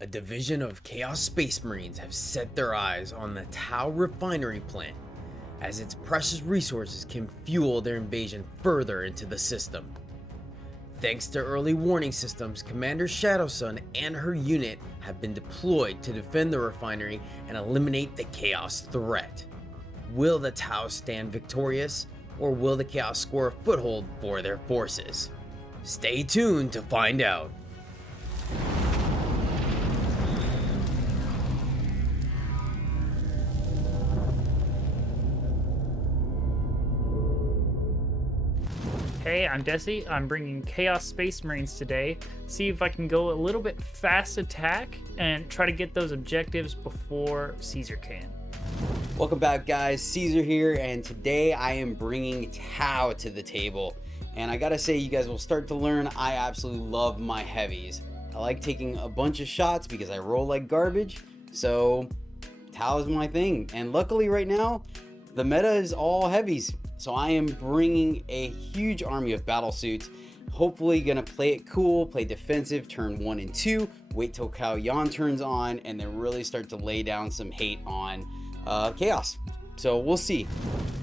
A division of Chaos Space Marines have set their eyes on the Tau refinery plant, as its precious resources can fuel their invasion further into the system. Thanks to early warning systems, Commander Shadowsun and her unit have been deployed to defend the refinery and eliminate the Chaos threat. Will the Tau stand victorious, or will the Chaos score a foothold for their forces? Stay tuned to find out. Hey, I'm Desse. I'm bringing Chaos Space Marines today. See if I can go a little bit fast attack and try to get those objectives before Cesar can. Welcome back, guys. Cesar here, and today I am bringing Tau to the table. And I gotta say, you guys will start to learn I absolutely love my heavies. I like taking a bunch of shots because I roll like garbage, so Tau is my thing. And luckily right now, the meta is all heavies. So I am bringing a huge army of battle suits. Hopefully gonna play it cool, play defensive turn 1 and 2, wait till Cao Yan turns on, and then really start to lay down some hate on Chaos. So we'll see.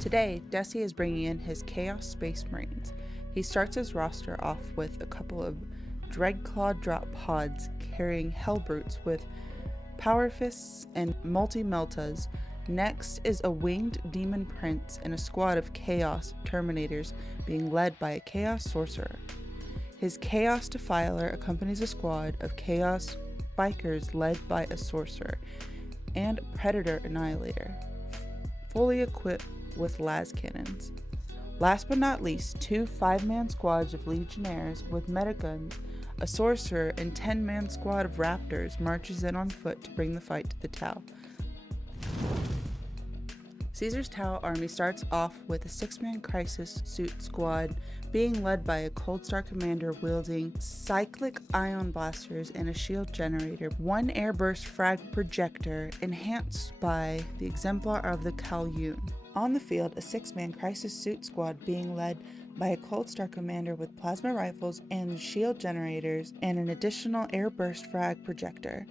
Today, Desse is bringing in his Chaos Space Marines. He starts his roster off with a couple of Dreadclaw drop pods carrying Hellbrutes with Power Fists and Multi-Meltas. Next is a winged Demon Prince and a squad of Chaos Terminators being led by a Chaos Sorcerer. His Chaos Defiler accompanies a squad of Chaos Bikers led by a Sorcerer and Predator Annihilator, fully equipped with las cannons. Last but not least, 2 5-man squads of Legionnaires with metaguns, a Sorcerer, and 10-man squad of Raptors marches in on foot to bring the fight to the Tau. Caesar's Tau army starts off with a 6-man crisis suit squad being led by a Cold Star commander wielding cyclic ion blasters and a shield generator, 1 airburst frag projector enhanced by the exemplar of the Kalyun. On the field, a 6-man crisis suit squad being led by a Cold Star commander with plasma rifles and shield generators and an additional airburst frag projector.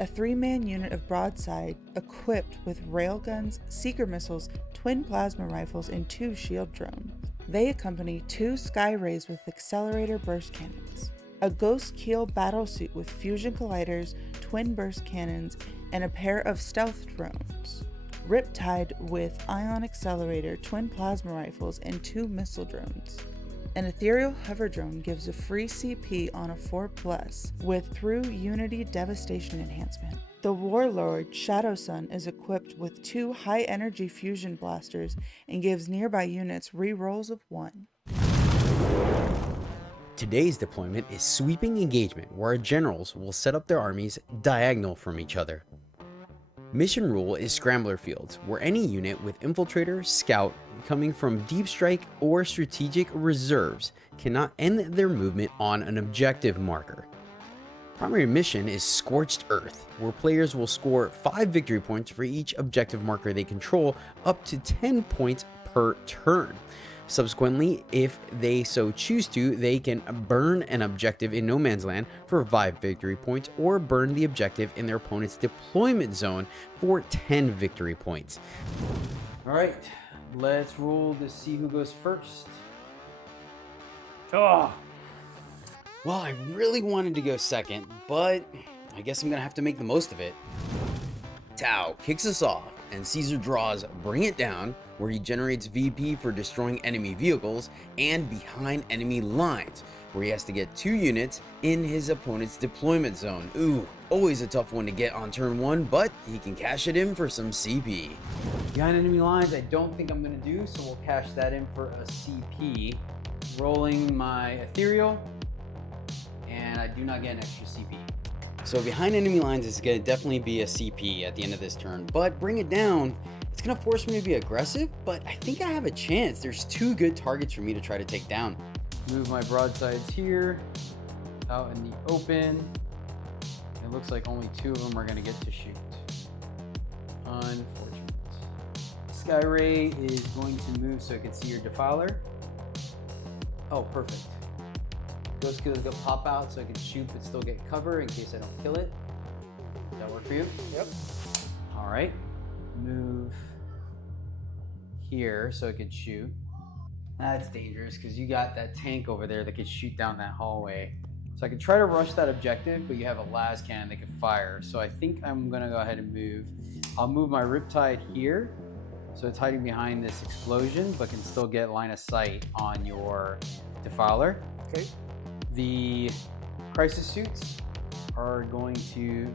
A 3-man unit of broadside equipped with railguns, seeker missiles, twin plasma rifles, and 2 shield drones. They accompany 2 Skyrays with accelerator burst cannons, a Ghost Keel battlesuit with fusion colliders, twin burst cannons, and a pair of stealth drones. Riptide with ion accelerator, twin plasma rifles, and 2 missile drones. An ethereal hover drone gives a free CP on a 4+ with through Unity Devastation enhancement. The Warlord Shadowsun is equipped with 2 high-energy fusion blasters and gives nearby units re-rolls of 1. Today's deployment is sweeping engagement, where our generals will set up their armies diagonal from each other. Mission rule is Scrambler Fields, where any unit with Infiltrator, Scout, coming from Deep Strike or Strategic Reserves cannot end their movement on an objective marker. Primary mission is Scorched Earth, where players will score 5 victory points for each objective marker they control, up to 10 points per turn. Subsequently, if they so choose to, they can burn an objective in no man's land for 5 victory points, or burn the objective in their opponent's deployment zone for 10 victory points. Alright, let's roll to see who goes first. Oh, Well, I really wanted to go second, but I guess I'm gonna have to make the most of it. Tau kicks us off, and Cesar draws Bring It Down, where he generates VP for destroying enemy vehicles, and Behind Enemy Lines, where he has to get 2 units in his opponent's deployment zone. Ooh, always a tough one to get on turn 1, but he can cash it in for some CP. Behind Enemy Lines, I don't think I'm going to do, so we'll cash that in for a CP. Rolling my Ethereal, and I do not get an extra CP. So Behind Enemy Lines is going to definitely be a CP at the end of this turn, but Bring It Down, it's going to force me to be aggressive, but I think I have a chance. There's 2 good targets for me to try to take down. Move my broadsides here, out in the open. It looks like only 2 of them are going to get to shoot. Unfortunate. Skyray is going to move so I can see your Defiler. Oh, perfect. Ghost Keel is going to pop out so I can shoot but still get cover in case I don't kill it. Does that work for you? Yep. All right. Move here so it could shoot. That's dangerous because you got that tank over there that could shoot down that hallway. So I could try to rush that objective, but you have a las cannon that could fire. So I think I'm gonna go ahead and move. I'll move my Riptide here, so it's hiding behind this explosion, but can still get line of sight on your Defiler. Okay. The Crisis Suits are going to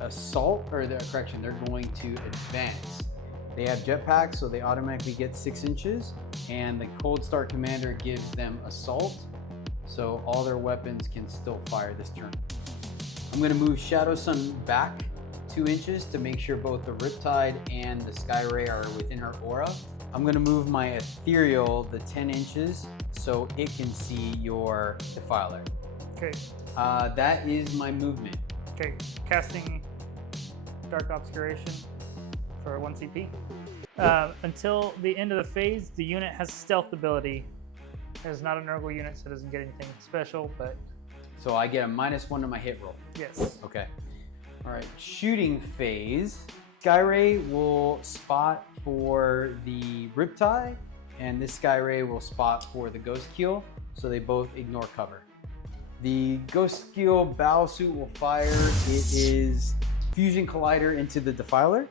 assault, or correction, they're going to advance. They have jetpacks, so they automatically get 6 inches, and the Cold Start Commander gives them assault, so all their weapons can still fire this turn. I'm going to move Shadow Sun back 2 inches to make sure both the Riptide and the Skyray are within her aura. I'm going to move my Ethereal the 10 inches so it can see your Defiler. Okay. That is my movement. Okay. Casting Dark Obscuration for 1 CP. Until the end of the phase, the unit has stealth ability. It's not a Nurgle unit, so it doesn't get anything special, but... So I get a -1 to my hit roll. Yes. Okay. All right. Shooting phase. Skyray will spot for the Riptide, and this Skyray will spot for the Ghost Keel, so they both ignore cover. The Ghost Keel Battle Suit will fire. It is Fusion Collider into the Defiler.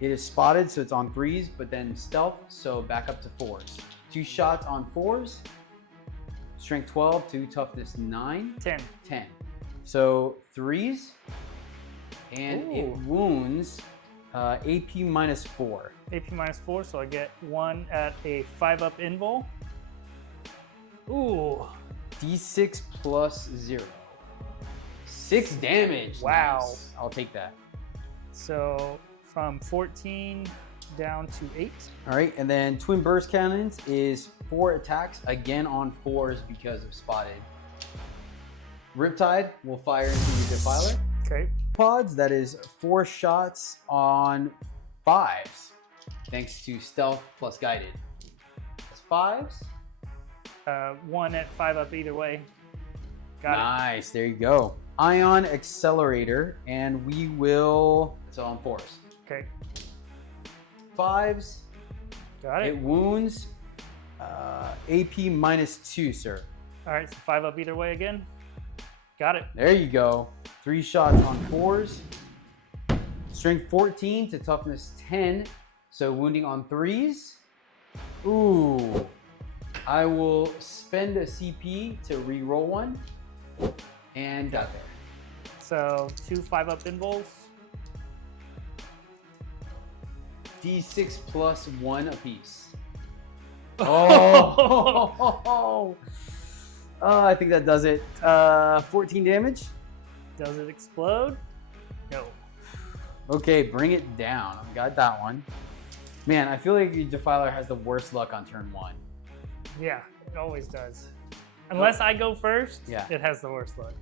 It is spotted, so it's on 3s, but then stealth, so back up to 4s. 2 shots on 4s. Strength 12 to toughness 9. 10. 10. So 3s, and Ooh. it wounds AP -4. AP -4, so I get 1 at a 5-up invul. Ooh. D6 plus 0. 6 damage. Wow. Nice. I'll take that. So from 14 down to 8. All right, and then Twin Burst Cannons is 4 attacks, again on 4s because of spotted. Riptide will fire into the Defiler. Okay. Pods, that is 4 shots on 5s, thanks to stealth plus guided. That's 5s. 1 at 5-up either way. Got Nice, there you go. Ion Accelerator, and we will, so on 4s. it. Okay. 5s, Got it. it wounds, AP -2, sir. All right, so 5-up either way again. Got it. There you go. 3 shots on 4s. Strength 14 to toughness 10, so wounding on 3s. Ooh. I will spend a CP to re-roll 1, and got there. So 2 5-up invuls. D6 plus 1 apiece. Oh! I think that does it. 14 damage. Does it explode? No. Okay, bring it down. Got that one. Man, I feel like the Defiler has the worst luck on turn 1. Yeah, it always does. Unless I go first, Yeah. it has the worst luck.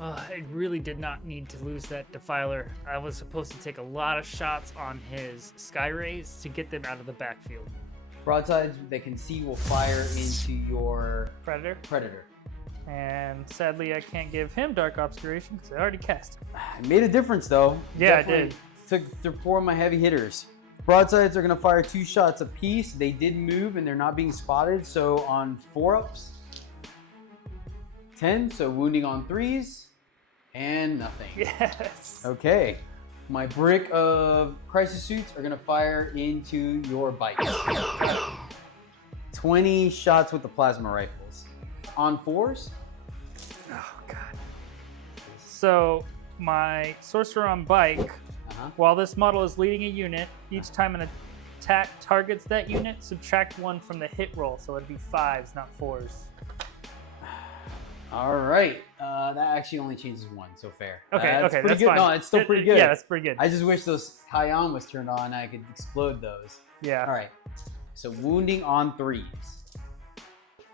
I really did not need to lose that Defiler. I was supposed to take a lot of shots on his Skyrays to get them out of the backfield. Broadsides they can see will fire into your Predator. Predator. And sadly, I can't give him Dark Obscuration because I already cast it. It made a difference though. Yeah, Definitely it did. Took through 4 of my heavy hitters. Broadsides are going to fire 2 shots apiece. They did move and they're not being spotted. So on 4-ups, 10. So wounding on 3s and nothing. Yes. Okay. My brick of Crisis Suits are going to fire into your bike. 20 shots with the plasma rifles. On 4s, Oh, God. So my Sorcerer on Bike, while this model is leading a unit, each time an attack targets that unit, subtract 1 from the hit roll. So it'd be 5s, not 4s. All right. That actually only changes 1, so fair. Okay, That's okay, pretty that's good. fine. No, it's still pretty good. Yeah, that's pretty good. I just wish those Kion was turned on and I could explode those. Yeah. All right. So wounding on 3s.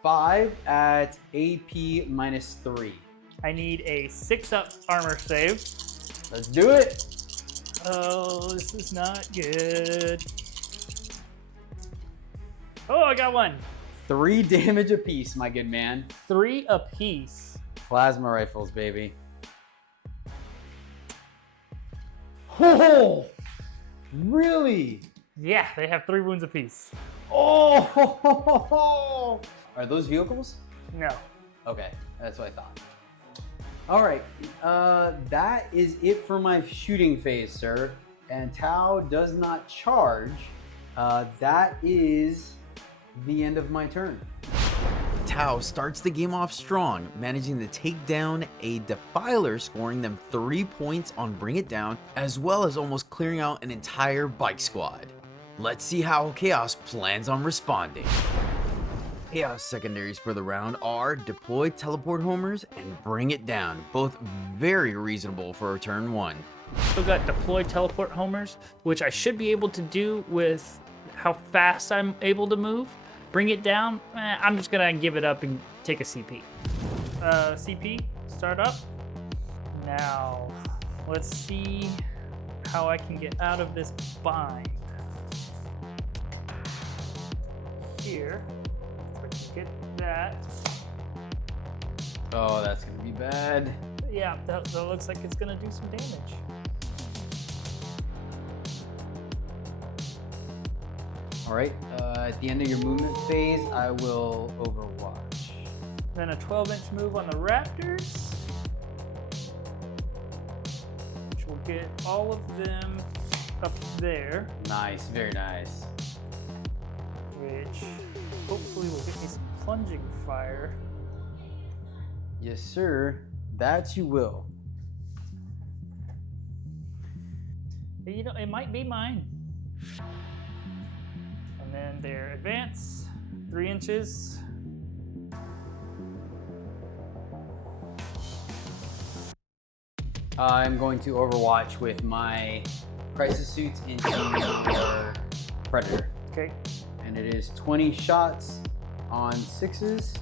5 at AP -3. I need a 6-up armor save. Let's do it. Oh, this is not good. Oh, I got 1. 3 damage apiece, my good man. 3 apiece. Plasma rifles, baby. Oh, really? Yeah, they have 3 wounds apiece. Oh, are those vehicles? No. Okay, that's what I thought. All right, that is it for my shooting phase, sir. And Tau does not charge. That is the end of my turn. Tau starts the game off strong, managing to take down a Defiler, scoring them 3 points on Bring It Down, as well as almost clearing out an entire bike squad. Let's see how Chaos plans on responding. Chaos secondaries for the round are Deploy Teleport Homers and Bring It Down, both very reasonable for turn 1. Still got Deploy Teleport Homers, which I should be able to do with how fast I'm able to move. Bring It Down, I'm just gonna give it up and take a CP. CP, start up. Now, let's see how I can get out of this bind. Here, if I can get that. Oh, that's gonna be bad. Yeah, that looks like it's gonna do some damage. All right, at the end of your movement phase, I will Overwatch. Then a 12-inch move on the Raptors, which will get all of them up there, Nice, very nice. which hopefully will get me some plunging fire. Yes, sir. That you will. You know, it might be mine. And then their advance, 3 inches. I'm going to Overwatch with my Crisis Suits into your Predator. Okay. And it is 20 shots on 6s,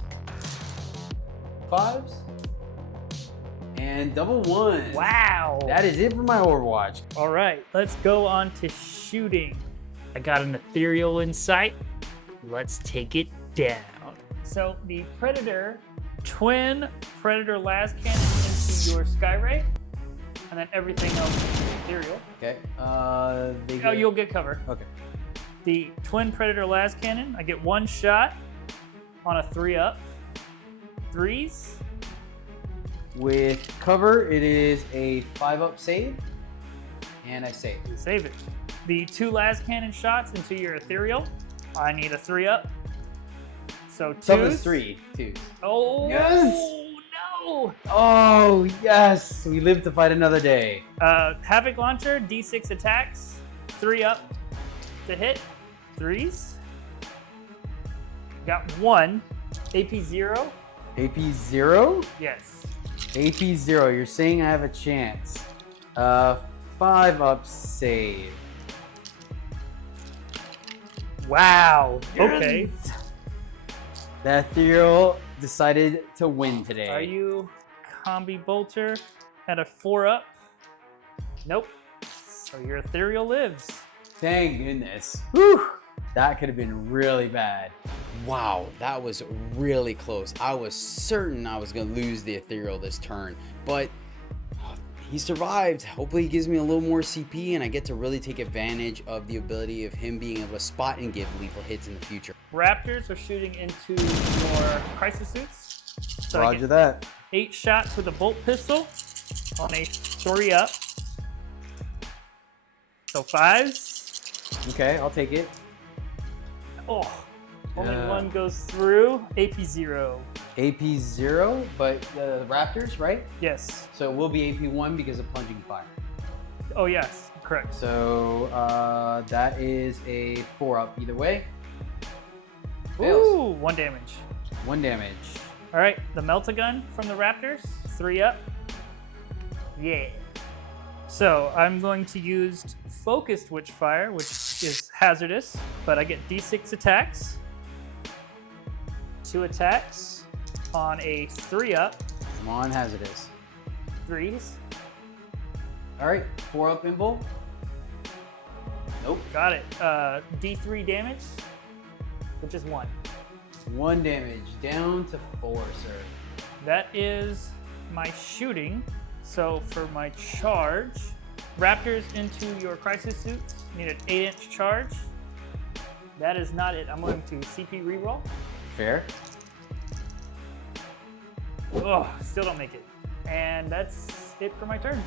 5s, and double 1s. Wow. That is it for my Overwatch. All right, let's go on to shooting. I got an ethereal in sight. Let's take it down. So the Predator, twin Predator las cannon into your Skyray, and then everything else is ethereal. Okay. Oh, you'll get cover. Okay. The twin Predator las cannon, I get 1 shot on a 3-up. 3s. With cover, it is a 5-up save, and I save. You save it. The 2 las cannon shots into your ethereal. I need a 3-up. So 2s. Some is 3, 2s. Oh Yes! no! Oh, yes! We live to fight another day. Havoc Launcher, D6 attacks, 3-up to hit, 3s. Got 1, AP 0. AP 0? Yes. AP 0, you're saying I have a chance. 5-up save. Wow. Okay. The Ethereal decided to win today. Are you Combi Bolter at a 4-up? Nope. So your ethereal lives. Thank goodness. Whew. That could have been really bad. Wow, that was really close. I was certain I was going to lose the Ethereal this turn, but he survived. Hopefully he gives me a little more CP and I get to really take advantage of the ability of him being able to spot and give lethal hits in the future. Raptors are shooting into your crisis suits. So I Roger get that. 8 shots with a bolt pistol on a 3-up. So 5s. Okay, I'll take it. Oh, only Yeah. 1 goes through. AP 0. AP 0, but the Raptors, right? Yes. So it will be AP 1 because of plunging fire. Oh, yes. Correct. So that is a 4-up either way. Fails. Ooh, 1 damage. 1 damage. All right, the Melt-A-Gun from the Raptors, 3-up. Yeah. So I'm going to use Focused Witchfire, which is hazardous, but I get D6 attacks, 2 attacks on a 3-up, Come on, hazardous. 3s. All right, 4-up invul. Nope. Got it. D3 damage, which is 1. 1 damage, down to 4, sir. That is my shooting. So for my charge, Raptors into your crisis suits. Need an 8-inch charge. That is not it. I'm going to CP reroll. Fair. Oh, still don't make it. And that's it for my turn.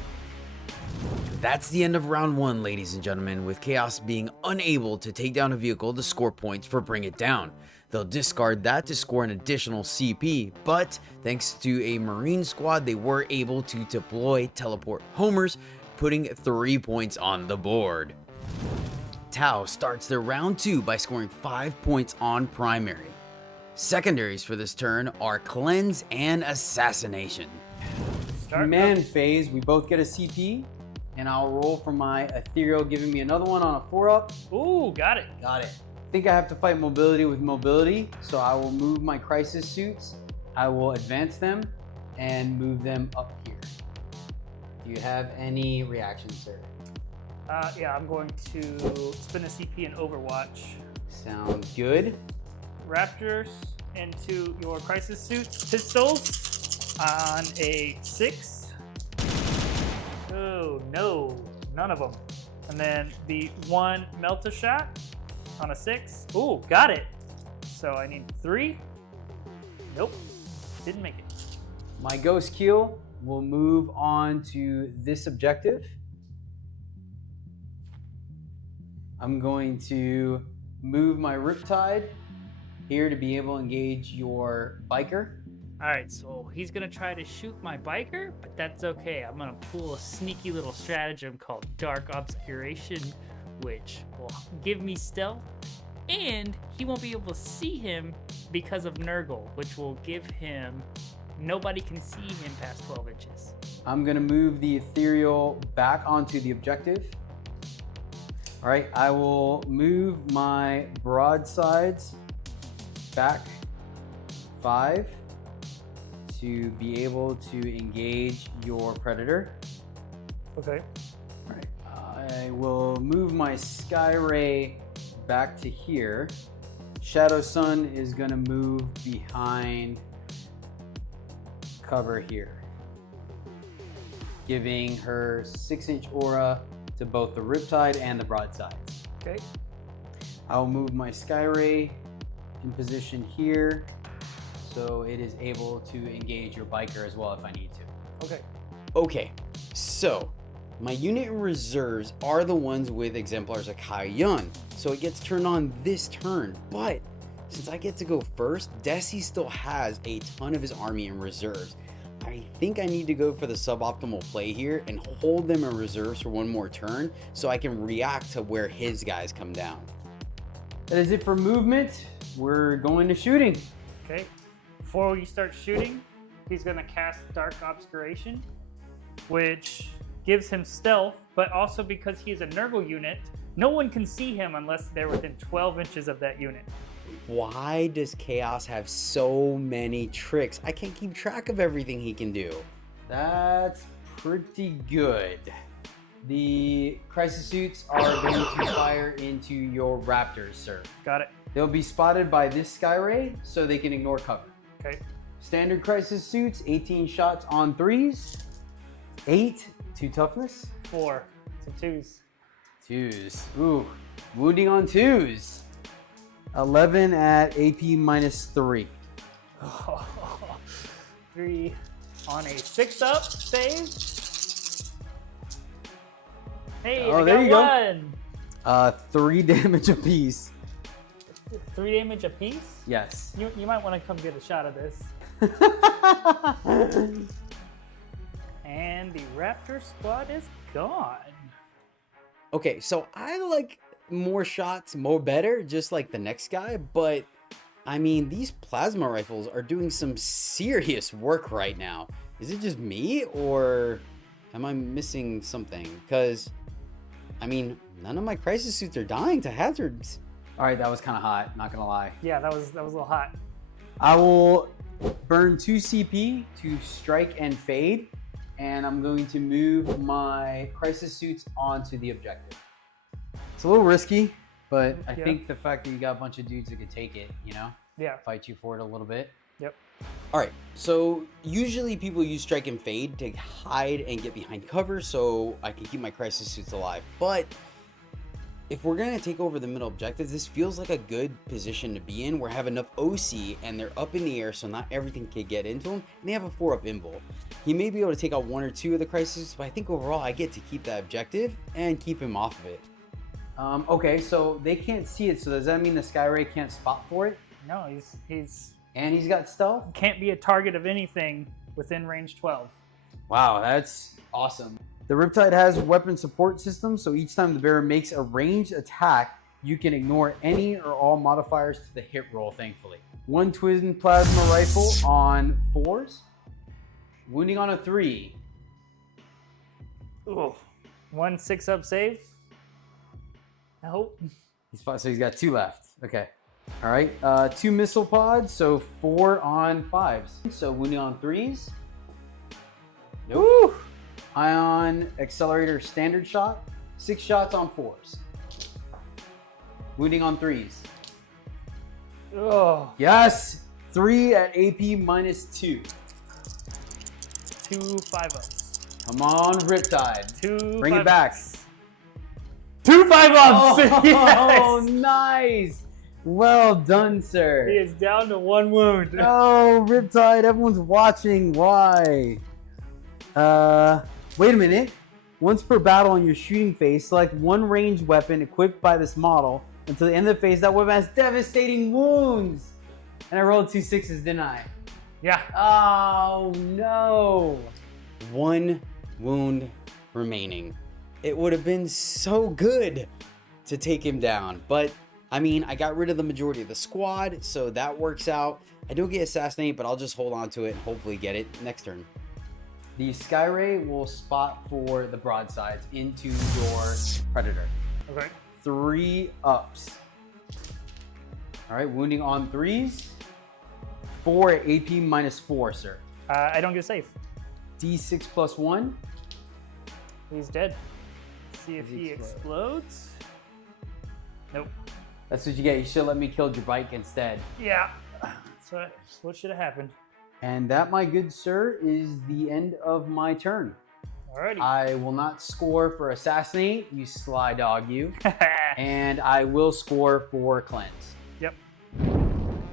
That's the end of round 1, ladies and gentlemen, with Chaos being unable to take down a vehicle to score points for Bring It Down. They'll discard that to score an additional CP, but thanks to a Marine squad, they were able to deploy teleport homers, putting 3 points on the board. Tau starts their round 2 by scoring 5 points on primary. Secondaries for this turn are Cleanse and Assassination. Command phase, we both get a CP, and I'll roll for my Ethereal, giving me another one on a 4-up. Ooh, got it. Got it. I think I have to fight mobility with mobility, so I will move my crisis suits. I will advance them and move them up here. Do you have any reactions, sir? Yeah, I'm going to spin a CP in Overwatch. Sounds good. Raptors into your crisis suits. Pistols on a 6. Oh, no. None of them. And then the 1 Melt-A-Shot on a 6. Ooh, got it. So I need 3. Nope. Didn't make it. My Ghost Keel will move on to this objective. I'm going to move my Riptide here to be able to engage your biker. All right, so he's gonna try to shoot my biker, but that's okay. I'm gonna pull a sneaky little stratagem called Dark Obscuration, which will give me stealth, and he won't be able to see him because of Nurgle, which will give him, nobody can see him past 12 inches. I'm gonna move the Ethereal back onto the objective. All right, I will move my broadsides back 5 to be able to engage your predator. Okay. All right, I will move my Skyray back to here. Shadow Sun is gonna move behind cover here, giving her 6-inch aura to both the Riptide and the broadsides. Okay. I'll move my Skyray in position here, so it is able to engage your biker as well if I need to. Okay. Okay, so my unit in reserves are the ones with exemplars of Kai Yun, so it gets turned on this turn, but since I get to go first, Desse still has a ton of his army in reserves. I think I need to go for the suboptimal play here and hold them in reserves for one more turn so I can react to where his guys come down. That is it for movement. We're going to shooting. Okay. Before you start shooting, he's gonna cast Dark Obscuration, which gives him stealth, but also because he is a Nurgle unit, no one can see him unless they're within 12 inches of that unit. Why does Chaos have so many tricks? I can't keep track of everything he can do. That's pretty good. The crisis suits are going to fire into your raptors, sir. Got it. They'll be spotted by this Skyray, so they can ignore cover. Okay. Standard crisis suits, 18 shots on 3s. 8 to toughness. 4. So 2s. 2s. Ooh, wounding on 2s. 11 at AP -3. 3 on a 6-up save. Hey, Oh, I there got you go. one. 3 damage apiece. 3 damage apiece? Yes. You might want to come get a shot of this. And the Raptor squad is gone. Okay, so I like more shots, more better, just like the next guy, but I mean, these plasma rifles are doing some serious work right now. Is it just me, or am I missing something? Because, I mean, none of my crisis suits are dying to hazards. All right, that was kind of hot, not gonna lie. Yeah, that was a little hot. I will burn 2 CP to strike and fade, and I'm going to move my crisis suits onto the objective. It's a little risky, but I think the fact that you got a bunch of dudes that could take it, you know, Yeah. fight you for it a little bit. Yep. All right, so usually people use strike and fade to hide and get behind cover so I can keep my crisis suits alive. But if we're gonna take over the middle objectives, this feels like a good position to be in. We have enough OC and they're up in the air, so not everything can get into him. And they have a 4-up invul. He may be able to take out 1 or 2 of the crisis, but I think overall I get to keep that objective and keep him off of it. Okay, so they can't see it. So does that mean the Skyray can't spot for it? No, he's And he's got stealth? can't be a target of anything within range 12. Wow, that's awesome. The Riptide has weapon support system, so each time the bearer makes a ranged attack, you can ignore any or all modifiers to the hit roll, thankfully. 1 twin plasma rifle on 4s. Wounding on a 3. Ooh. 1 6-up save. I hope. So he's got 2 left. Okay. All right. 2 missile pods, so 4 on 5s. So wounding on 3s. Nope. Woo! Ion accelerator standard shot. 6 shots on 4s. Wounding on 3s. Oh, Yes! 3 at AP -2. 2 5-ups. Come on, Riptide. 2 Bring it 5-ups. back. 2 5-ups! Oh, Yes! nice! Well done, sir. He is down to 1 wound. No, Riptide, everyone's watching. Why? Wait a minute. Once per battle in your shooting phase, select 1 ranged weapon equipped by this model. Until the end of the phase, that weapon has devastating wounds. And I rolled 2 6s, didn't I? Yeah. Oh, no. 1 wound remaining. It would have been so good to take him down, but I mean, I got rid of the majority of the squad, so that works out. I don't get assassinate, but I'll just hold on to it and hopefully get it next turn. The Skyray will spot for the broadsides into your Predator. Okay. 3 ups. All right, wounding on 3s. 4 at AP -4, sir. I don't get a save. D6 +1. He's dead. See if he explodes. Nope. That's what you get. You should have let me kill your bike instead. Yeah. That's what should have happened. And that, my good sir, is the end of my turn. Alrighty. I will not score for assassinate, you sly dog, you. And I will score for cleanse. Yep.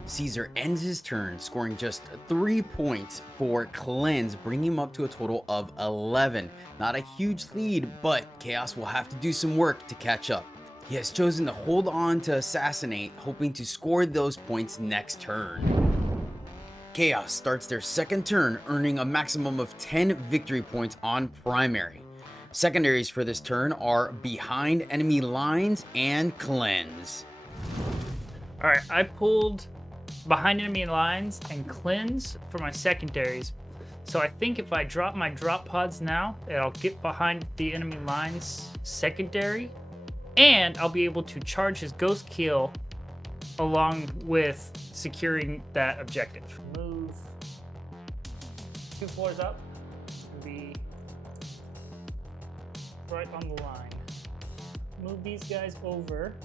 Cesar ends his turn scoring just 3 points for cleanse, bringing him up to a total of 11. Not a huge lead, but Chaos will have to do some work to catch up. He has chosen to hold on to assassinate, hoping to score those points next turn. Chaos starts their second turn, earning a maximum of 10 victory points on primary. Secondaries for this turn are behind enemy lines and cleanse. All right. I pulled behind enemy lines and cleanse for my secondaries. So I think if I drop my drop pods now, it'll get behind the enemy lines secondary, and I'll be able to charge his ghost kill along with securing that objective. Move 2 floors up. Be right on the line. Move these guys over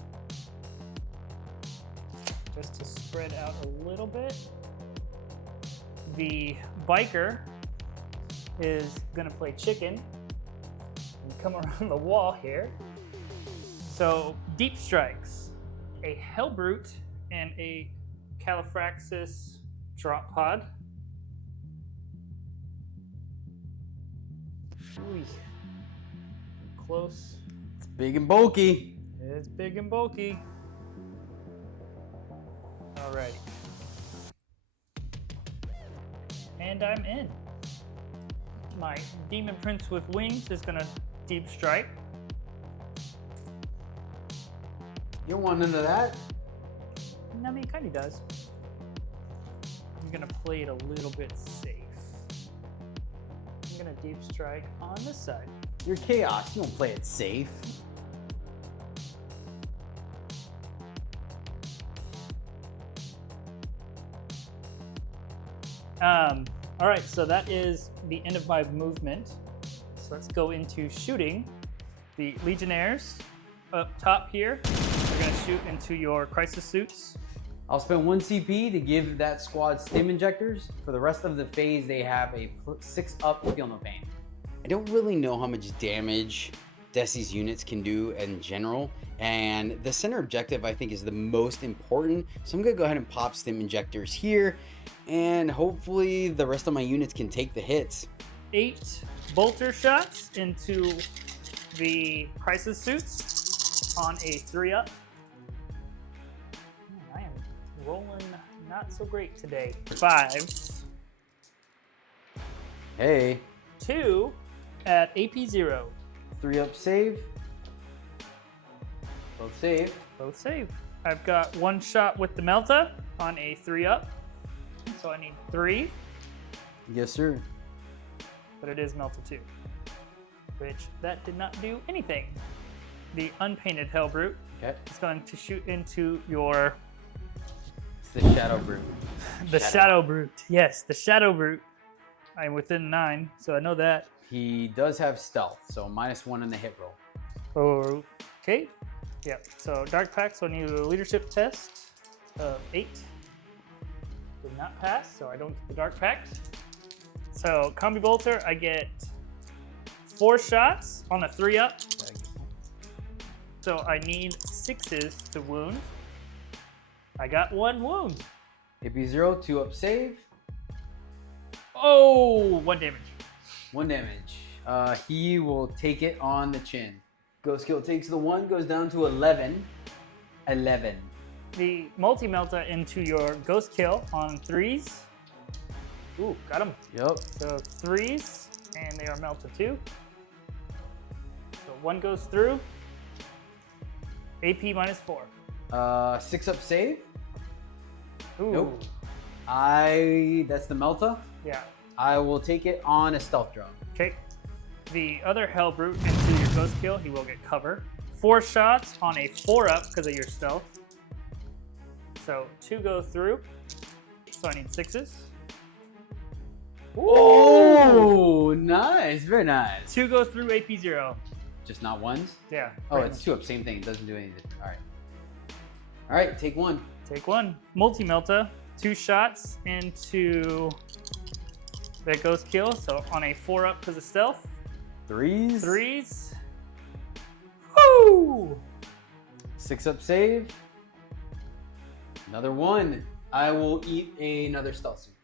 just to spread out a little bit. The biker is gonna play chicken and come around the wall here. So deep strikes, a Hellbrute and a Califraxis drop pod. Ooh, close. It's big and bulky. It's big and bulky. Alrighty. And I'm in. My Demon Prince with wings is gonna deep strike. You don't want none of that. I mean, it kind of does. I'm gonna play it a little bit safe. I'm gonna deep strike on this side. You're Chaos. You don't play it safe. All right, so that is the end of my movement. So let's go into shooting. The Legionnaires up top here are gonna shoot into your crisis suits. I'll spend 1 CP to give that squad stim injectors. For the rest of the phase, they have a 6-up feel no pain. I don't really know how much damage Desse's units can do in general, and the center objective I think is the most important, so I'm gonna go ahead and pop stim injectors here, and hopefully the rest of my units can take the hits. 8 bolter shots into the crisis suits on a 3-up. I am rolling not so great today. 5s. Hey. 2 at AP 0. 3-up save. Both save. Both save. I've got 1 shot with the Melta on a 3-up. So I need 3, Yes, sir. but it is Melta 2. Which that did not do anything. The unpainted Hellbrute Okay. is going to shoot into your It's the Shadow Brute. the Shadow Brute. Yes, the Shadow Brute. I'm within 9, so I know that. He does have stealth, so -1 in the hit roll. Okay. Yep. So Dark Pact, so I need a leadership test of 8. Did not pass, so I don't get the Dark Pact. So Combi Bolter, I get 4 shots on a 3-up. So I need 6s to wound. I got 1 wound. AP 0, 2-up save. Oh, 1 damage. 1 damage. He will take it on the chin. Ghost Kill takes the 1, goes down to 11. 11. The multi-melta into your Ghost Kill on 3s. Ooh, got him. Yep. So 3s, and they are melta 2. So 1 goes through. AP -4. 6-up save. Ooh. Nope. That's the Melta. Yeah. I will take it on a stealth drone. Okay. The other Hellbrute into your Ghost Kill, he will get cover. 4 shots on a 4-up because of your stealth. So 2 go through. So I need 6s. Oh, nice. Very nice. 2 go through AP 0. Just not 1s? Yeah. Oh, pretty it's much. 2-up. Same thing. It doesn't do anything. All right. All right, take 1. Take 1. Multi-melta. 2 shots into the Ghost Kill. So on a 4-up because of stealth. 3s. 3s. Woo! 6-up save. Another 1. I will eat another stealth suit.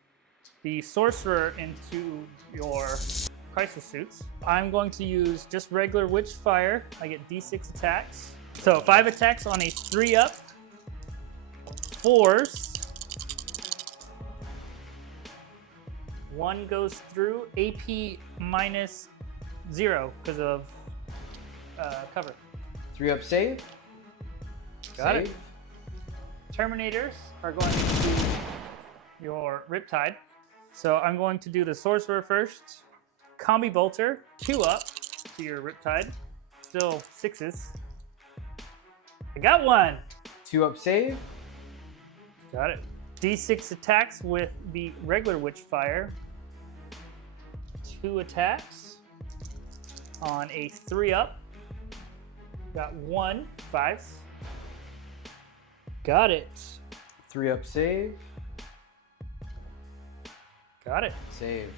The Sorcerer into your Crisis Suits. I'm going to use just regular Witch Fire. I get D6 attacks. So 5 attacks on a 3-up. 4s. 1 goes through. AP -0 because of cover. 3-up save. Got Save. it. Terminators are going to your Riptide. So I'm going to do the Sorcerer first. Combi Bolter, 2-up to your Riptide. Still 6s. I got 1. 2-up save. Got it. D6 attacks with the regular Witchfire. 2 attacks on a 3-up. Got 1, 5s. Got it. 3-up save. Got it. Save.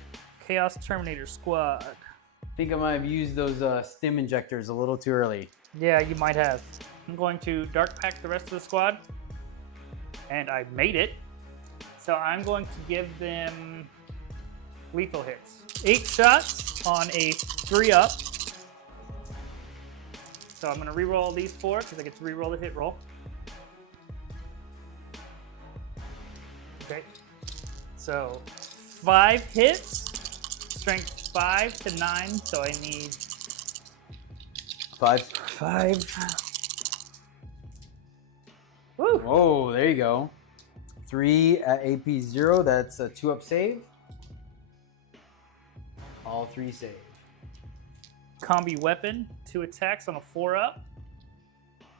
Chaos Terminator Squad. I think I might have used those stim injectors a little too early. Yeah, you might have. I'm going to Dark Pact the rest of the squad. And I made it. So I'm going to give them lethal hits. 8 shots on a 3-up. So I'm going to reroll these 4 because I get to reroll the hit roll. Okay. So 5 hits. Strength 5 to 9. So I need 5. Woo! Whoa, there you go. 3 at AP 0. That's a 2-up save. All 3 save. Combi weapon, 2 attacks on a 4-up.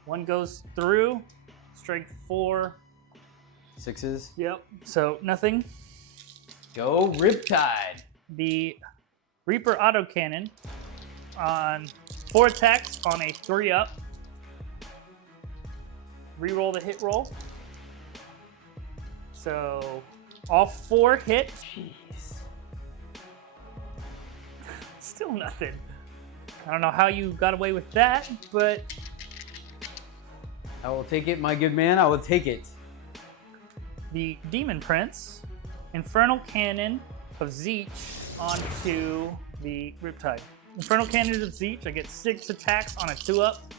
1 goes through. Strength 4. 6s. Yep. So nothing. Go Riptide. The Reaper autocannon on 4 attacks on a 3-up. Reroll the hit roll. So all 4 hit. Jeez. Still nothing. I don't know how you got away with that, but I will take it, my good man. I will take it. the Demon Prince, Infernal Cannon of Zeech onto the Riptide. Infernal Cannon of Zeech, I get 6 attacks on a 2-up.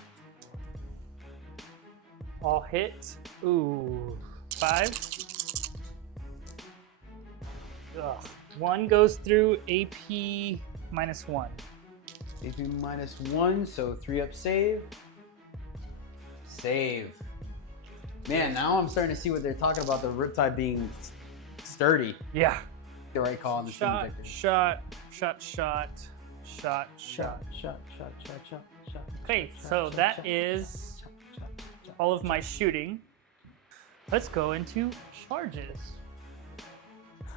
All hit. Ooh, 5. Ugh. 1 goes through AP -1. AP -1, so 3-up save. Save. Man, now I'm starting to see what they're talking about, the Riptide being sturdy. Yeah. The right call on the Shot. Okay, so that is all of my shooting. Let's go into charges.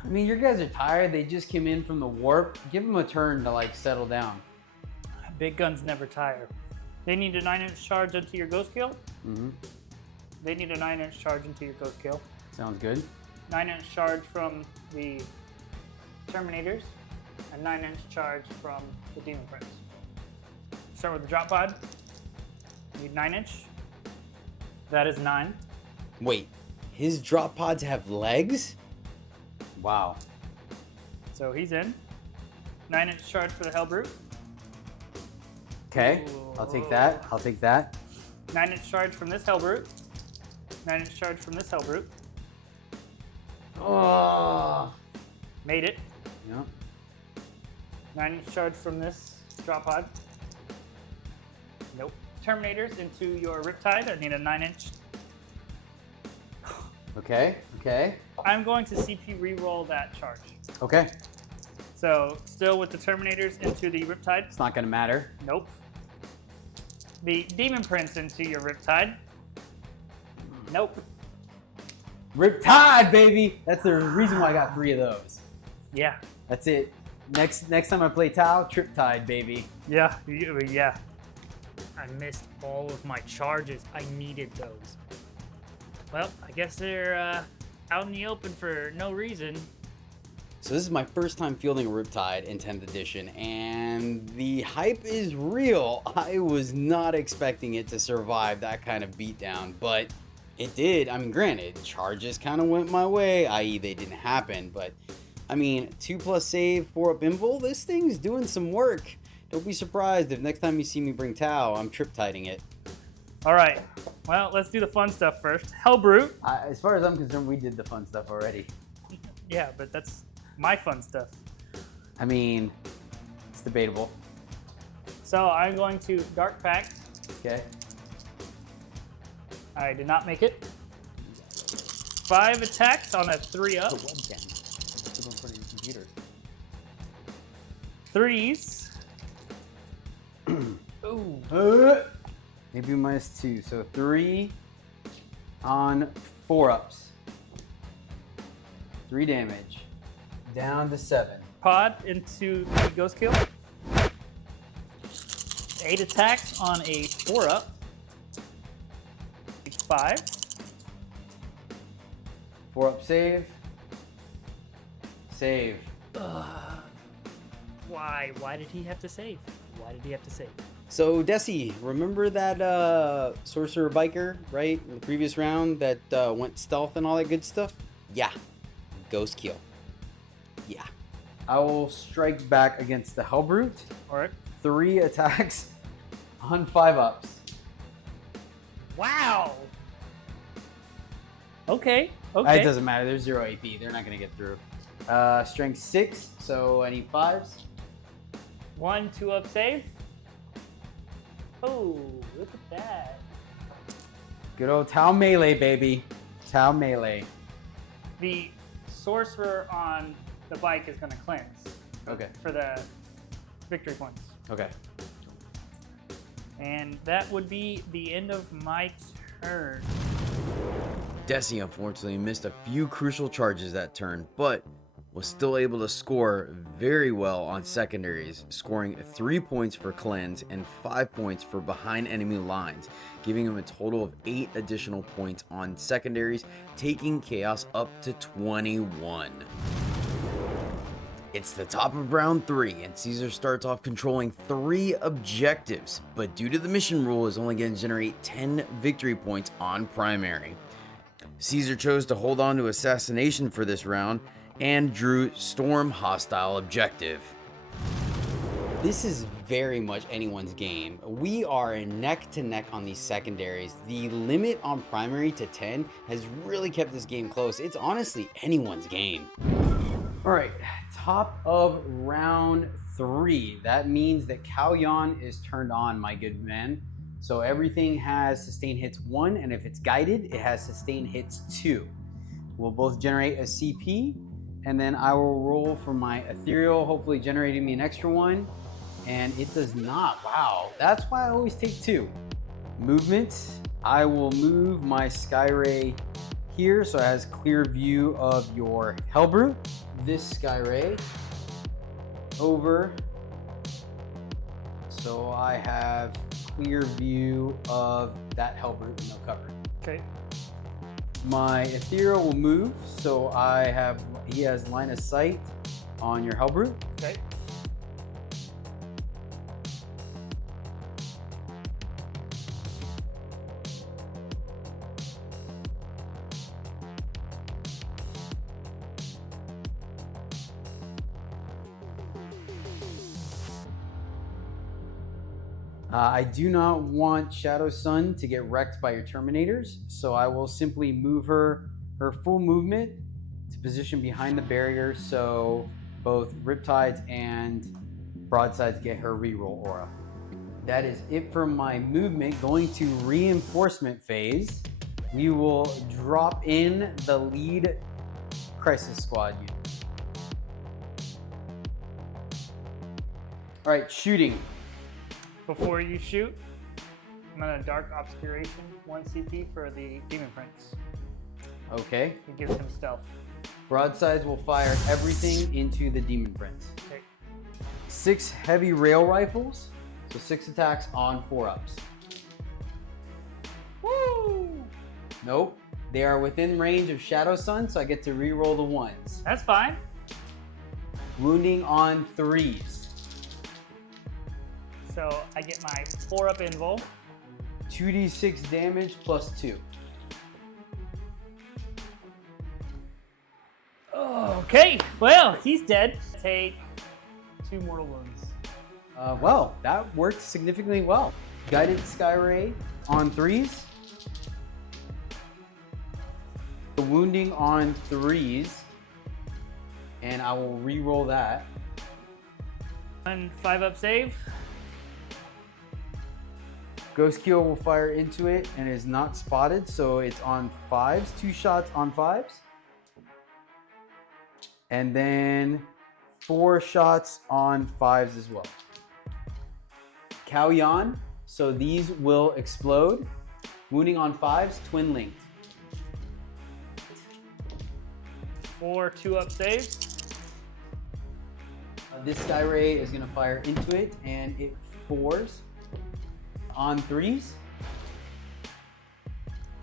I mean, your guys are tired. They just came in from the warp. Give them a turn to like settle down. Big guns never tire. They need a 9-inch charge into your ghost kill. They need a 9-inch charge into your ghost kill. Sounds good. 9-inch charge from the Terminators, a 9-inch charge from the Demon Prince. Start with the drop pod. Need 9-inch. That is 9. Wait, his drop pods have legs? Wow. So he's in. 9-inch charge for the Hellbrute. Okay, I'll take that. I'll take that. 9-inch charge from this Hellbrute. 9-inch charge from this Hellbrute. Oh. Made it. Yep. 9-inch charge from this drop pod. Nope. Terminators into your Riptide. I need a 9-inch. Okay, okay. I'm going to CP reroll that charge. Okay. So still with the Terminators into the Riptide. It's not gonna matter. Nope. The Demon Prince into your Riptide. Nope. Riptide, baby! That's the reason why I got 3 of those. Yeah. That's it. Next time I play Tau, Triptide, baby. Yeah. Yeah. I missed all of my charges. I needed those. Well, I guess they're out in the open for no reason. So this is my first time fielding a Riptide in 10th edition, and the hype is real. I was not expecting it to survive that kind of beatdown, but it did. I mean, granted, charges kind of went my way, i.e. they didn't happen, but I mean, 2+ save, 4-up invul, this thing's doing some work. Don't be surprised if next time you see me bring Tau, I'm Trip-tiding it. All right. Well, let's do the fun stuff first. Hellbrute. As far as I'm concerned, we did the fun stuff already. Yeah, but that's my fun stuff. I mean, it's debatable. So I'm going to Dark Pact. Okay. I did not make it. 5 attacks on a 3-up. Webcam. Put it in front of your computer. 3s. Ooh. Maybe -2, so 3 on 4-ups. 3 damage. Down to 7. Pod into the ghost kill. 8 attacks on a 4-up. 5. 4-up save. Save. Why? Why did he have to save? Why did he have to save? So, Desse, remember that sorcerer biker, right? In the previous round that went stealth and all that good stuff? Yeah. Ghost kill. Yeah. I will strike back against the Hellbrute. All right. 3 attacks on 5-ups. Wow. Okay. It Okay. doesn't matter. There's 0 AP. They're not going to get through. Strength 6, so I need 5s. 1 2-up save. Oh, look at that. Good old Tau melee, baby. Tau melee. The sorcerer on the bike is going to cleanse Okay. for the victory points. Okay. And that would be the end of my turn. Desse unfortunately missed a few crucial charges that turn, but was still able to score very well on secondaries, scoring 3 points for cleanse and 5 points for behind enemy lines, giving him a total of 8 additional points on secondaries, taking chaos up to 21. It's the top of round 3, and Cesar starts off controlling 3 objectives, but due to the mission rule is only going to generate 10 victory points on primary. Cesar chose to hold on to assassination for this round and drew storm hostile objective. This is very much anyone's game. We are neck to neck on these secondaries. The limit on primary to 10 has really kept this game close. It's honestly anyone's game. All right, top of round 3. That means that Kalyan is turned on, my good man. So everything has sustain hits 1, and if it's guided, it has sustain hits 2. We'll both generate a CP, and then I will roll for my ethereal, hopefully generating me an extra 1. And it does not. Wow, that's why I always take 2. Movement, I will move my Skyray here so it has clear view of your Hellbrute. This Skyray over so I have clear view of that Hellbrute with no cover. Okay. My ethereal will move so he has line of sight on your Hellbrute. Okay. I do not want Shadow Sun to get wrecked by your Terminators, so I will simply move her full movement to position behind the barrier so both Riptides and Broadsides get her reroll aura. That is it for my movement. Going to reinforcement phase, we will drop in the lead Crisis Squad unit. All right, shooting. Before you shoot, I'm gonna Dark Obscuration 1 CP for the Demon Prince. Okay. It gives him stealth. Broadsides will fire everything into the Demon Prince. Okay. 6 heavy rail rifles, so 6 attacks on 4-ups. Woo! Nope. They are within range of Shadow Sun, so I get to re-roll the 1s. That's fine. Wounding on 3s. So I get my 4-up invul. 2d6 damage plus 2. Okay, well, he's dead. Take 2 mortal wounds. Well, that worked significantly well. Guided Skyray on 3s. The wounding on 3s. And I will re-roll that. 1 5-up save. Ghost Keel will fire into it and is not spotted, so it's on 5s. 2 shots on 5s. And then 4 shots on 5s as well. Kalyan, so these will explode. Wounding on 5s, twin linked. 4 2-up saves. This Skyray is going to fire into it, and it 4s on 3s.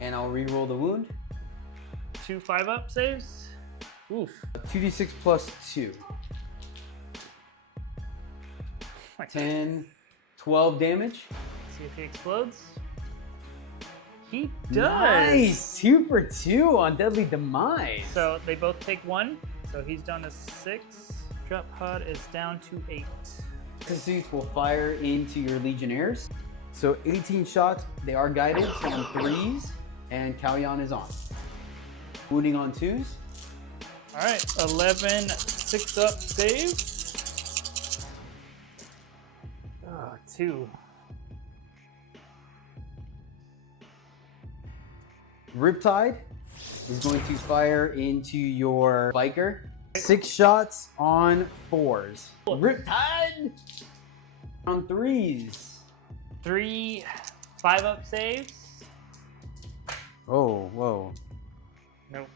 And I'll re-roll the wound. 2 5-up saves. Oof. 2d6 plus 2. 10, 12 damage. See if he explodes. He does. Nice! 2 for 2 on Deadly Demise. So they both take 1. So he's down to 6. Drop pod is down to 8. Suits will fire into your Legionnaires. So 18 shots, they are guided, so on 3s, and Kalyan is on. Wounding on 2s. All right, 11 6-up saves. 2. Riptide is going to fire into your Biker. 6 shots on 4s. Riptide on 3s. 3 5-up saves. Oh, whoa. Nope.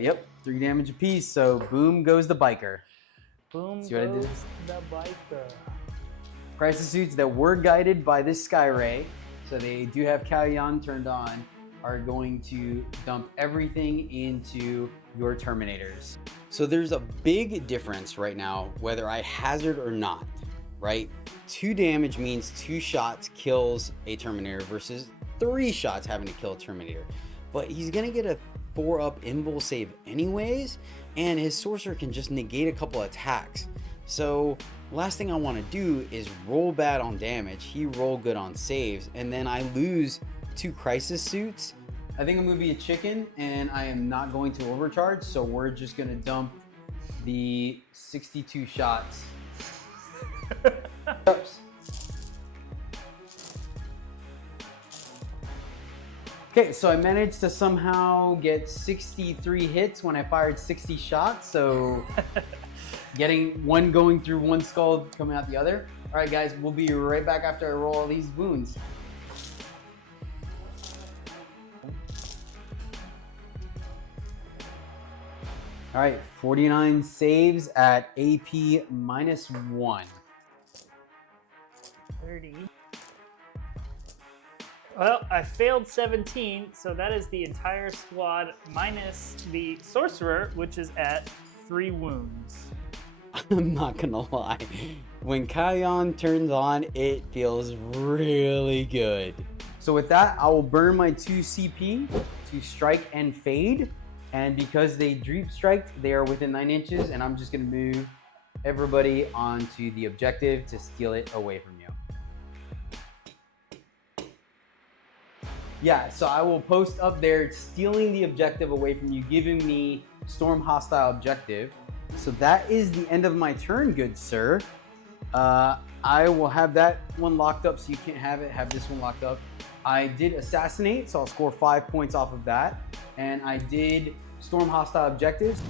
Yep, 3 damage apiece. So boom goes the biker. Boom See what I did? goes the biker. Crisis suits that were guided by this sky ray, so they do have Kalyan turned on, are going to dump everything into your Terminators. So there's a big difference right now whether I hazard or not, right? 2 damage means 2 shots kills a Terminator versus 3 shots having to kill a Terminator. But he's gonna get a 4-up invul save anyways, and his sorcerer can just negate a couple attacks. So last thing I want to do is roll bad on damage, he roll good on saves, and then I lose 2 crisis suits. I think I'm gonna be a chicken, and I am not going to overcharge, so we're just gonna dump the 62 shots. Oops. Okay, so I managed to somehow get 63 hits when I fired 60 shots, so getting one going through one skull, coming out the other. All right, guys, we'll be right back after I roll all these wounds. All right, 49 saves at AP -1. 30. Well, I failed 17, so that is the entire squad minus the sorcerer, which is at 3 wounds. I'm not gonna lie, when Kalyan turns on, it feels really good. So with that, I will burn my 2 CP to strike and fade. And because they deep striked, they are within 9 inches, and I'm just gonna move everybody onto the objective to steal it away from you. Yeah, so I will post up there stealing the objective away from you, giving me storm hostile objective. So that is the end of my turn, good sir. I will have that one locked up so you can't have it, have this one locked up. I did assassinate, so I'll score 5 points off of that. And I did storm hostile objectives.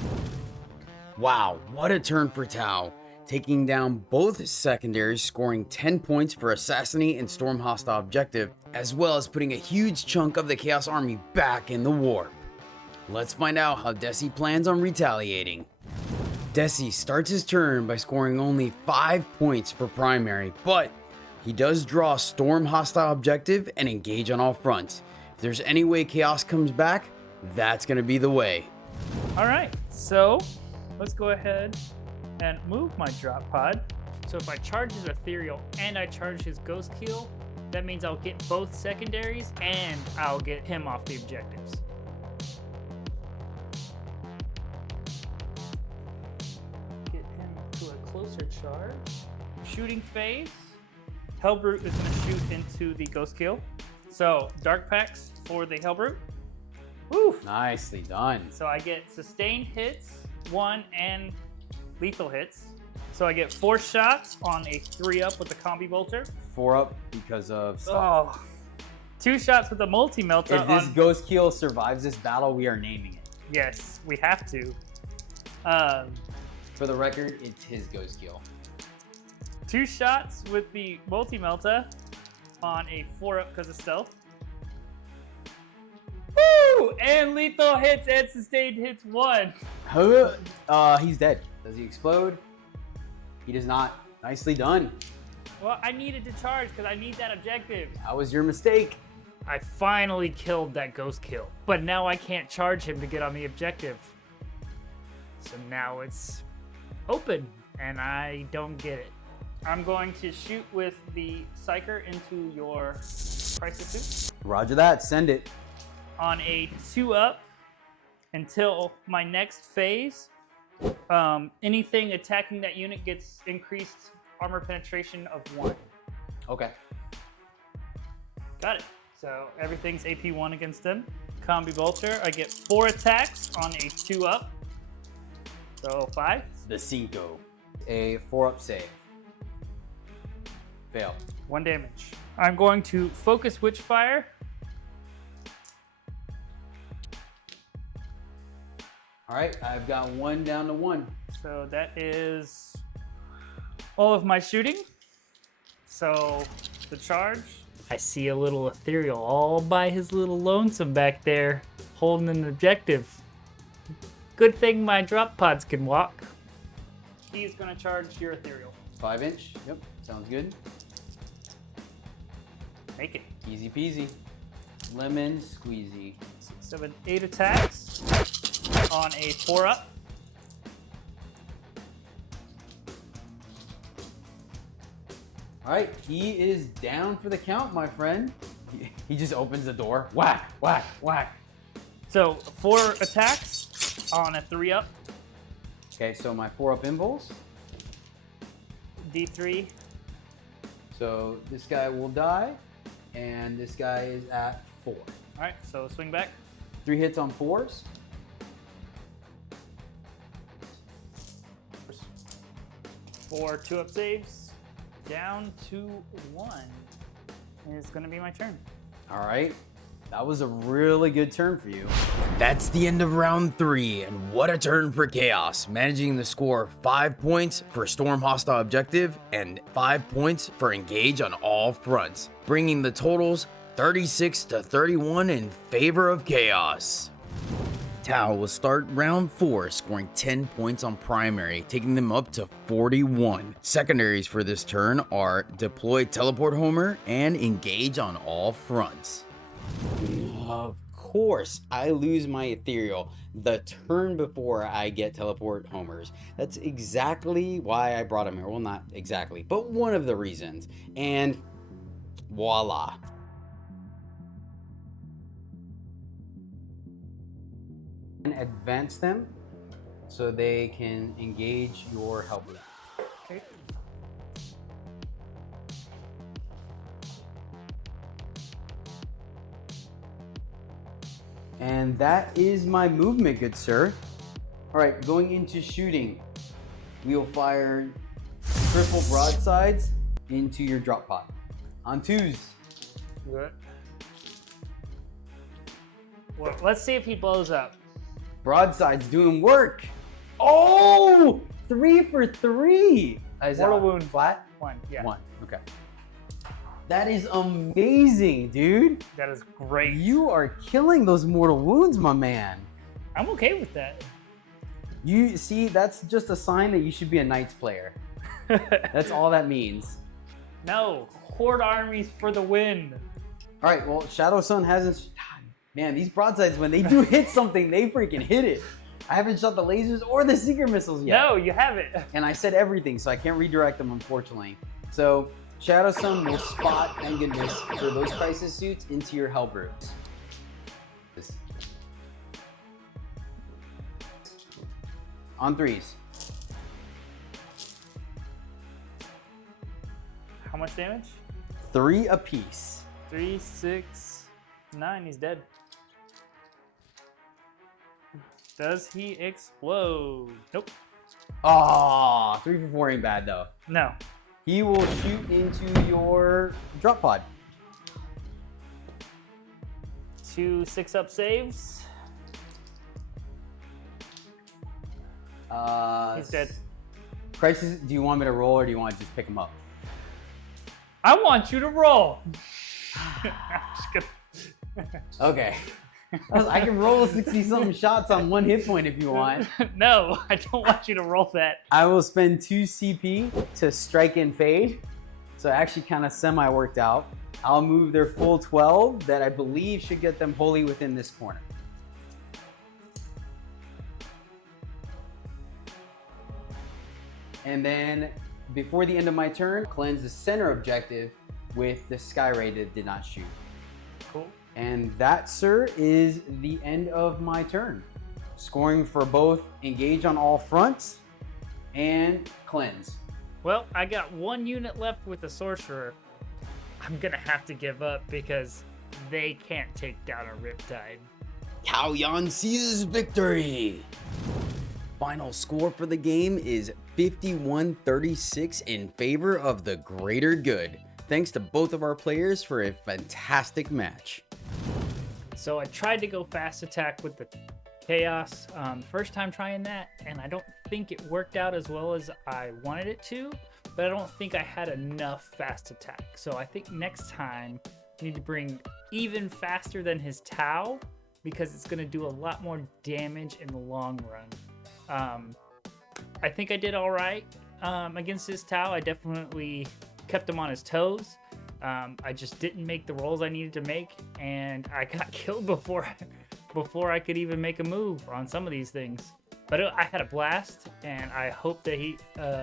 Wow, what a turn for Tau. Taking down both secondaries, scoring 10 points for assassinate and storm hostile objective, as well as putting a huge chunk of the Chaos Army back in the warp. Let's find out how Desse plans on retaliating. Desse starts his turn by scoring only 5 points for primary, but he does draw storm hostile objective and engage on all fronts. If there's any way Chaos comes back, that's gonna be the way. All right, so let's go ahead and move my drop pod. So if I charge his ethereal and I charge his ghost keel, that means I'll get both secondaries and I'll get him off the objectives. Get him to a closer charge. Shooting phase. Hellbrute is going to shoot into the ghost keel. So dark packs for the Hellbrute. Woo! Nicely done. So I get sustained hits, 1, and lethal hits. So I get 4 shots on a 3-up with the combi bolter. 4 up because of stuff. Oh, 2 shots with the multi-melta. If this ghost keel survives this battle, we are naming it. Yes, we have to. For the record, it's his ghost keel. 2 shots with the multi-melta on a 4-up because of stealth. Woo! And lethal hits and sustained hits 1. He's dead. Does he explode? He does not. Nicely done. Well, I needed to charge because I need that objective. That was your mistake. I finally killed that ghost kill, but now I can't charge him to get on the objective. So now it's open, and I don't get it. I'm going to shoot with the Psyker into your crisis suit Roger that. Send it. on a 2-up until my next phase. Anything attacking that unit gets increased armor penetration of 1. Okay. Got it. So everything's AP 1 against them. Combi bolter, I get 4 attacks on a 2-up. So 5. The Cinco. A 4-up save. Fail. 1 damage. I'm going to focus Witchfire. All right, I've got 1 down to 1. So that is all of my shooting. So the charge. I see a little ethereal all by his little lonesome back there, holding an objective. Good thing my drop pods can walk. He's gonna charge your ethereal. 5-inch. Yep. Sounds good. Make it. Easy peasy. Lemon squeezy. 6, 7, 8 attacks on a 4-up. All right, he is down for the count, my friend. He just opens the door. Whack, whack, whack. So 4 attacks on a 3-up. Okay, so my 4-up invuls. D3. So this guy will die, and this guy is at 4. All right, so swing back. 3 hits on 4s. 4 2-up saves. Down to 1. It's gonna be my turn. All right, that was a really good turn for you. That's the end of round 3, and what a turn for Chaos, managing to score 5 points for Storm Hostile Objective and 5 points for Engage on all fronts, bringing the totals 36 to 31 in favor of Chaos. Tau will start round 4, scoring 10 points on primary, taking them up to 41. Secondaries for this turn are Deploy Teleport Homer and Engage on all fronts. Of course, I lose my Ethereal the turn before I get Teleport Homers. That's exactly why I brought him here. Well, not exactly, but one of the reasons. And voila. And advance them so they can engage your helper. Okay. And that is my movement, good sir. All right, going into shooting, we will fire triple broadsides into your drop pod. On 2s. Good. Well, let's see if he blows up. Broadside's doing work. Oh, 3 for 3. Is that Mortal wound. flat? 1, yeah. 1, okay. That is amazing, dude. That is great. You are killing those mortal wounds, my man. I'm okay with that. You see, that's just a sign that you should be a Knights player. That's all that means. No, Horde armies for the win. All right, well, Shadow Sun hasn't... God, man, these broadsides, when they do hit something, they freaking hit it. I haven't shot the lasers or the Seeker missiles yet. No, you haven't. And I said everything, so I can't redirect them, unfortunately. So, Shadow Sun will spot, thank goodness, for those crisis suits into your Hellbrutes. On 3s. How much damage? 3 apiece. 3, 6, 9. He's dead. Does he explode? Nope. Aw, 3 for 4 ain't bad though. No. He will shoot into your drop pod. 2 6-up saves. He's dead. Crisis, do you want me to roll or do you want to just pick him up? I want you to roll. I'm just kidding. Okay. I can roll 60-something shots on 1 hit point if you want. No, I don't want you to roll that. I will spend 2 CP to strike and fade. So actually kind of semi-worked out. I'll move their full 12 that I believe should get them wholly within this corner. And then before the end of my turn, cleanse the center objective with the Skyray that did not shoot. Cool. And that, sir, is the end of my turn. Scoring for both engage on all fronts and cleanse. Well, I got 1 unit left with the sorcerer. I'm gonna have to give up because they can't take down a Riptide. Cao Yan seizes victory. Final score for the game is 51-36 in favor of the greater good. Thanks to both of our players for a fantastic match. So I tried to go fast attack with the Chaos. First time trying that, and I don't think it worked out as well as I wanted it to, but I don't think I had enough fast attack. So I think next time I need to bring even faster than his Tau because it's going to do a lot more damage in the long run. I think I did all right against this Tau. I definitely kept him on his toes. I just didn't make the rolls I needed to make, and I got killed before I could even make a move on some of these things. But I had a blast, and I hope that he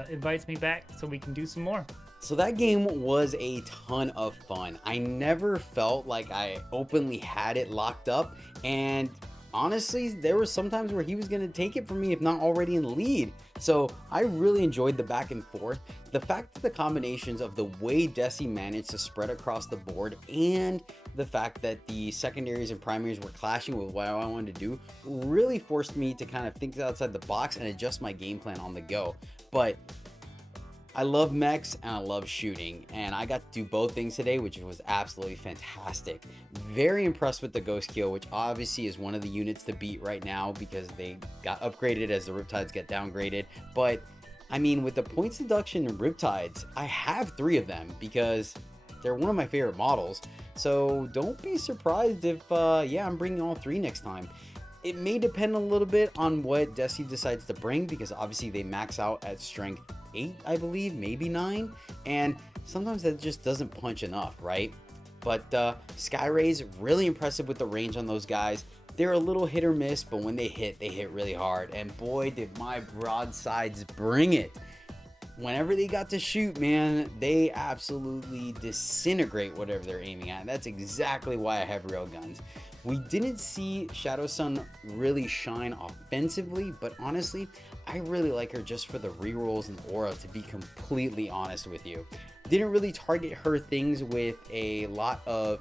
invites me back so we can do some more. So that game was a ton of fun. I never felt like I openly had it locked up, and honestly, there were some times where he was going to take it from me if not already in the lead. So I really enjoyed the back and forth. The fact that the combinations of the way Desse managed to spread across the board and the fact that the secondaries and primaries were clashing with what I wanted to do really forced me to kind of think outside the box and adjust my game plan on the go. But I love mechs and I love shooting, and I got to do both things today, which was absolutely fantastic. Very impressed with the Ghost Kill, which obviously is one of the units to beat right now because they got upgraded as the Riptides get downgraded. But I mean, with the points deduction and Riptides, I have 3 of them because they're one of my favorite models. So don't be surprised if yeah, I'm bringing all 3 next time. It may depend a little bit on what Desse decides to bring, because obviously they max out at strength 8, I believe, maybe 9, and sometimes that just doesn't punch enough, right? But Skyray's really impressive with the range on those guys. They're a little hit or miss, but when they hit really hard, and boy did my broadsides bring it. Whenever they got to shoot, man, they absolutely disintegrate whatever they're aiming at. That's exactly why I have rail guns. We didn't see Shadow Sun really shine offensively, but honestly, I really like her just for the rerolls and aura, to be completely honest with you. Didn't really target her things with a lot of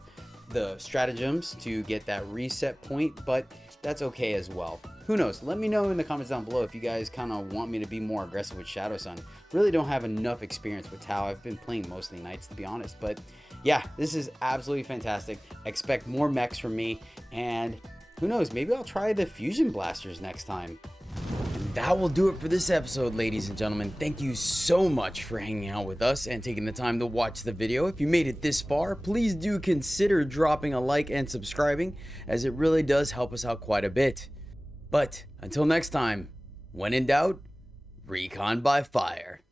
the stratagems to get that reset point, but that's okay as well. Who knows? Let me know in the comments down below if you guys kind of want me to be more aggressive with Shadow Sun. Really don't have enough experience with Tau. I've been playing mostly Knights, to be honest, but yeah, this is absolutely fantastic. Expect more mechs from me, and who knows, maybe I'll try the fusion blasters next time. And that will do it for this episode, ladies and gentlemen. Thank you so much for hanging out with us and taking the time to watch the video. If you made it this far, please do consider dropping a like and subscribing, as it really does help us out quite a bit. But until next time, when in doubt, recon by fire.